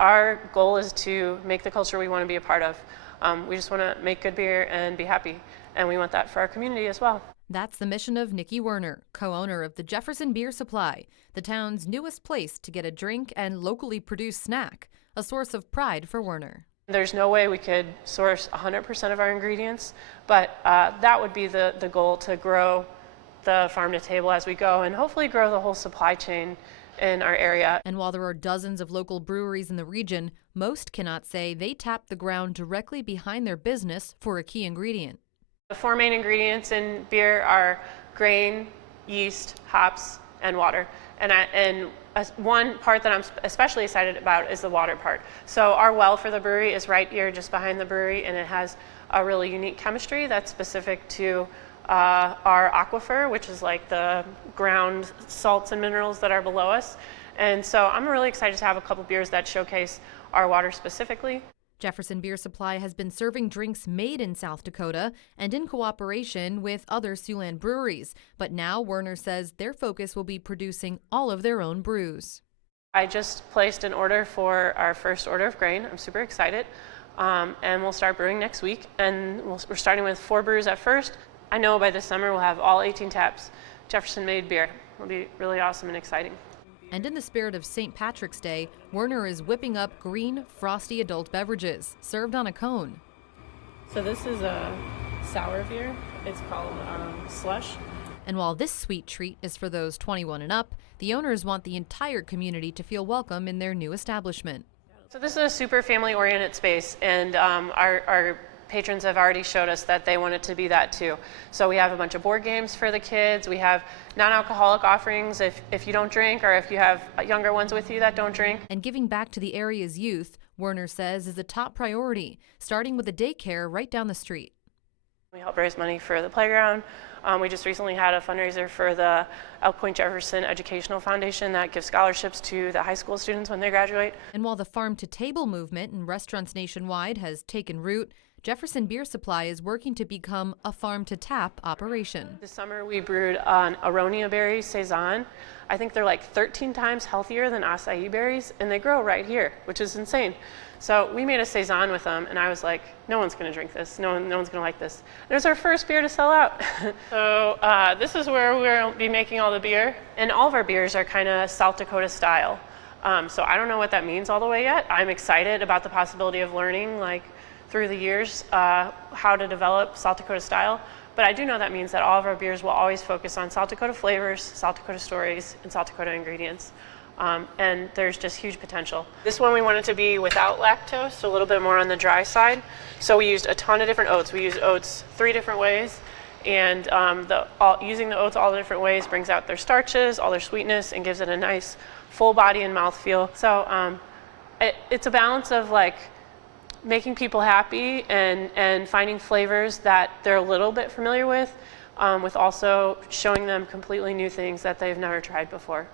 Our goal is to make the culture we want to be a part of. We just want to make good beer and be happy, and we want that for our community as well. That's the mission of Nikki Werner, co-owner of the Jefferson Beer Supply, the town's newest place to get a drink and locally produced snack, a source of pride for Werner. There's no way we could source 100% of our ingredients, but that would be the goal, to grow the farm to table as we go and hopefully grow the whole supply chain in our area. And while there are dozens of local breweries in the region, most cannot say they tap the ground directly behind their business for a key ingredient. The four main ingredients in beer are grain, yeast, hops, and water. And one part that I'm especially excited about is the water part. So our well for the brewery is right here just behind the brewery, and it has a really unique chemistry that's specific to our aquifer, which is like the ground salts and minerals that are below us. And so I'm really excited to have a couple beers that showcase our water specifically. Jefferson Beer Supply has been serving drinks made in South Dakota and in cooperation with other Siouxland breweries. But now Werner says their focus will be producing all of their own brews. I just placed an order for our first order of grain. I'm super excited. And we'll start brewing next week. And we're starting with 4 brews at first. I know by this summer we'll have all 18 taps Jefferson-made beer. It'll be really awesome and exciting. And in the spirit of St. Patrick's Day, Werner is whipping up green, frosty adult beverages, served on a cone. So this is a sour beer. It's called Slush. And while this sweet treat is for those 21 and up, the owners want the entire community to feel welcome in their new establishment. So this is a super family-oriented space, and our patrons have already showed us that they want it to be that too. So we have a bunch of board games for the kids. We have non-alcoholic offerings if you don't drink, or if you have younger ones with you that don't drink. And giving back to the area's youth, Werner says, is a top priority, starting with a daycare right down the street. We help raise money for the playground. We just recently had a fundraiser for the Elk Point Jefferson Educational Foundation that gives scholarships to the high school students when they graduate. And while the farm-to-table movement in restaurants nationwide has taken root, Jefferson Beer Supply is working to become a farm-to-tap operation. This summer we brewed an aronia berry saison. I think they're like 13 times healthier than acai berries, and they grow right here, which is insane. So we made a saison with them, and I was like, no one's going to drink this. No one's going to like this. And it was our first beer to sell out. So this is where we'll be making all the beer. And all of our beers are kind of South Dakota style. So I don't know what that means all the way yet. I'm excited about the possibility of learning, like, through the years, how to develop South Dakota style. But I do know that means that all of our beers will always focus on South Dakota flavors, South Dakota stories, and South Dakota ingredients. And there's just huge potential. This one we wanted to be without lactose, so a little bit more on the dry side. So we used a ton of different oats. We used oats 3 different ways. And using the oats all the different ways brings out their starches, all their sweetness, and gives it a nice full body and mouthfeel. So it's a balance of like making people happy and finding flavors that they're a little bit familiar with also showing them completely new things that they've never tried before.